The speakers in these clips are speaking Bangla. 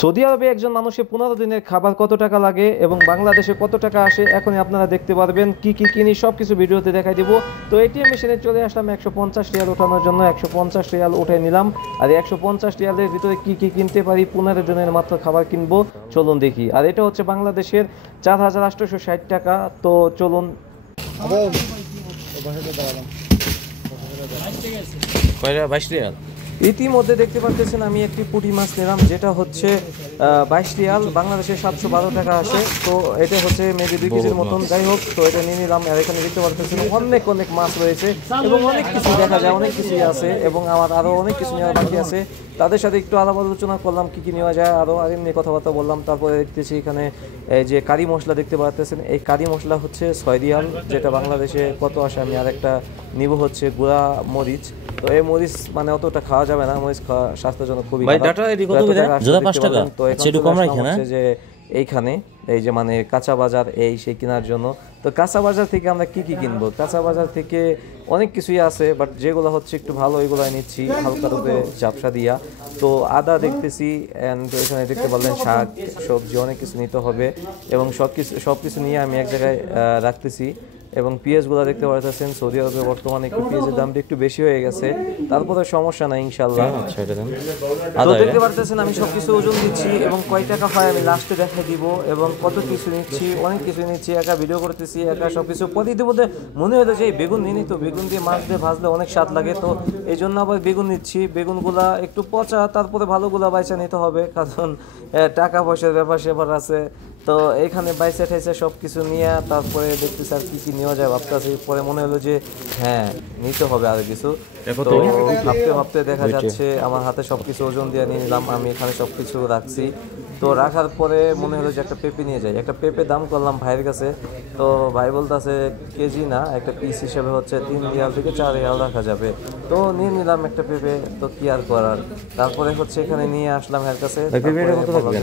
সৌদি আরবে একজন মানুষের 15 দিনের খাবার কত টাকা লাগে এবং বাংলাদেশে কত টাকা আসে এখনই আপনারা দেখতে পারবেন। কি কি কিনি সবকিছু ভিডিওতে দেখাই দিব। তো এটিএম মেশিনে চলে আসলাম 150 রিয়াল ওঠানোর জন্য। 150 রিয়াল উঠে নিলাম। আর 150 রিয়ালের ভিতরে কি কি কিনতে পারি, 15 দিনের মাত্র খাবার কিনবো, চলুন দেখি। আর এটা হচ্ছে বাংলাদেশের 4860 টাকা। তো চলুন। কয়টা 22 রিয়াল। ইতিমধ্যে দেখতে পাচ্ছেন আমি একটি পুঁটি মাছ নিলাম, যেটা হচ্ছে 22 রিয়াল, বাংলাদেশে 712 টাকা আসে। তো এটা হচ্ছে মেবি 2 কেজির মতন, যাই হোক। তো এটা নিয়ে নিলাম। আর এখানে দেখতে পাচ্ছেন অনেক অনেক মাছ রয়েছে এবং অনেক কিছু দেখা যায়, অনেক কিছুই আছে এবং আমার আরও অনেক কিছু নেওয়ার বাকি আছে। তাদের সাথে একটু আলাপ আলোচনা করলাম কী কী নেওয়া যায়, আরও আগে নিয়ে কথাবার্তা বললাম। তারপরে দেখতেছি এখানে এই যে কারি মশলা দেখতে পাচ্ছেন, এই কারি মশলা হচ্ছে 6 রিয়াল, যেটা বাংলাদেশে কত আসে আমি আরেকটা নিব হচ্ছে গুঁড়া মরিচ। তো এই মরিচ মানে অতটা খাওয়া যাবে না, মরিচ খাওয়া স্বাস্থ্যের জন্য খুবই খারাপ। তো হচ্ছে যে এইখানে এই যে মানে কাঁচা বাজার এই সেই কেনার জন্য। তো কাঁচা বাজার থেকে আমরা কি কি কিনবো? কাঁচা বাজার থেকে অনেক কিছুই আছে, বাট যেগুলো হচ্ছে একটু ভালো ওইগুলো নিচ্ছি হালকা রূপে ঝাপসা দিয়া। তো আদা দেখতেছি, অ্যান্ড এখানে দেখতে পারলেন শাক সবজি অনেক কিছু নিতে হবে এবং সব কিছু নিয়ে আমি এক জায়গায় রাখতেছি। এবং পেঁয়াজগুলো দেখতে পাচ্ছেন, সৌদি আরবে বর্তমানে একটু পেঁয়াজের দামটা একটু বেশি হয়ে গেছে, তারপরে সমস্যা নাই ইনশাল্লাহ। তো দেখতে পাচ্ছেন আমি সবকিছু ওজন দিচ্ছি এবং কয় টাকা হয় আমি লাস্টে দেখাই দিব এবং কত কিছু নিচ্ছি, অনেক কিছু নিচ্ছি, একা ভিডিও করতেছি, একা সবকিছু পদ্ধতির মধ্যে মনে হলো যে বেগুন নিয়ে নিত, বেগুন দিয়ে মাছ দিয়ে ভাজলে অনেক স্বাদ লাগে। তো এই জন্য আবার বেগুন নিচ্ছি। বেগুনগুলা একটু পচা, তারপরে ভালোগুলা বাইচা নিতে হবে, কারণ টাকা পয়সার ব্যাপার স্যাপার আছে। তো এইখানে বাইসে ঠাইসে সব কিছু নিয়ে তারপরে দেখতেছি আর কি কি নেওয়া যায় ভাবতেছি। পরে মনে হলো যে হ্যাঁ নিতে হবে আর কিছু। তো ভাবতে ভাবতে দেখা যাচ্ছে আমার হাতে সব কিছু ওজন দিয়ে নিয়ে নিলাম। আমি এখানে সব কিছু রাখছি। তো রাখার পরে মনে হলো যে একটা পেঁপে নিয়ে যাই। একটা পেঁপে দাম করলাম ভাইয়ের কাছে। তো ভাই বলতেছে কেজি না, একটা পিস হিসেবে হচ্ছে 3 রিয়াল থেকে 4 রিয়াল রাখা যাবে। তো নিয়ে নিলাম একটা পেঁপে। তো কি আর করার। তারপরে হচ্ছে এখানে নিয়ে আসলাম ভাইয়ের কাছে।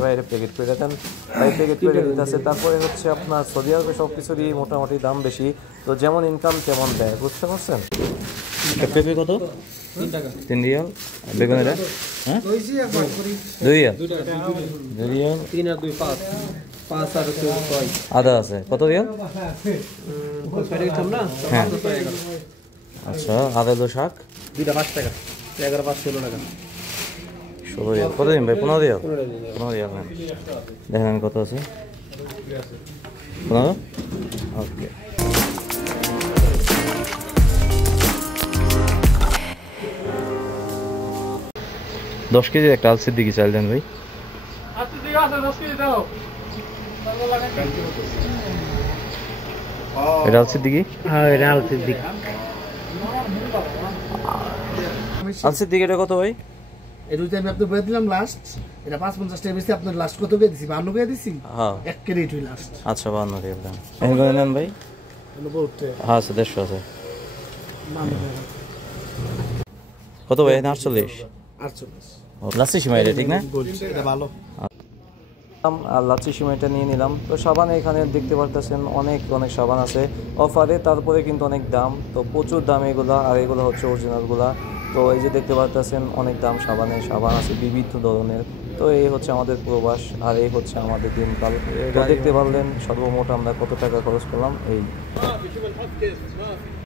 ভাইয়ের প্যাকেট করে দেন, ভাই প্যাকেট করে দিতেছে। তারপরে হচ্ছে আপনার সৌদি আরবে সব কিছুরই মোটামুটি দাম বেশি। তো যেমন ইনকাম তেমন দেয়, বুঝতে পারছেন। পেঁপে কত? 3 রিয়াল। বেগুন এটা হ্যাঁ 2 রিয়াল। 2 রিয়াল 3 আর 2 5 5 আর 2 6। আদা আছে কত রিয়াল? হ্যাঁ আচ্ছা। আদা লো শাক দুইটা 5 টাকা, 11 5 16 টাকা। 16 রিয়াল। কত দিন ভাই? 15 রিয়াল। 15 রিয়াল হ্যাঁ। দেখেন কত আছে? 15। ওকে। দশ কেজির একটা আলসির দিকে চাল দেন ভাই। এটা আলসির দিকে? হ্যাঁ এটা আলসির দিক। আলসির দিকে এটা কত ভাই? এই দুইটা আমি আপনাকে বলে দিলাম লাস্ট। এটা 55 টাকা বেশি। আপনার লাস্ট কত করে দিছি? 52 করে দিছি। হ্যাঁ 1 কেজি হই লাস্ট। আচ্ছা 52 রিয়াল দাম। এখন করে নেন ভাই। হ্যাঁ আছে 150 আছে। কত ভাই? 48। 48 লাচ্ছি সিমাই এটা ঠিক না? এটা ভালো। আর লাচ্ছি সিমাইটা নিয়ে নিলাম। তো সাবান এখানে দেখতে পারতেছেন অনেক অনেক সাবান আছে অফারে, তারপরে কিন্তু অনেক দাম। তো প্রচুর দাম এগুলা, আর এগুলো হচ্ছে অরিজিনালগুলা। তো এই যে দেখতে পারতেছেন অনেক দাম সাবানের, সাবান আছে বিভিন্ন ধরনের। তো এই হচ্ছে আমাদের প্রবাস, আর এই হচ্ছে আমাদের দিনকাল। তো দেখতে পারলেন সর্বমোট আমরা কত টাকা খরচ করলাম এই।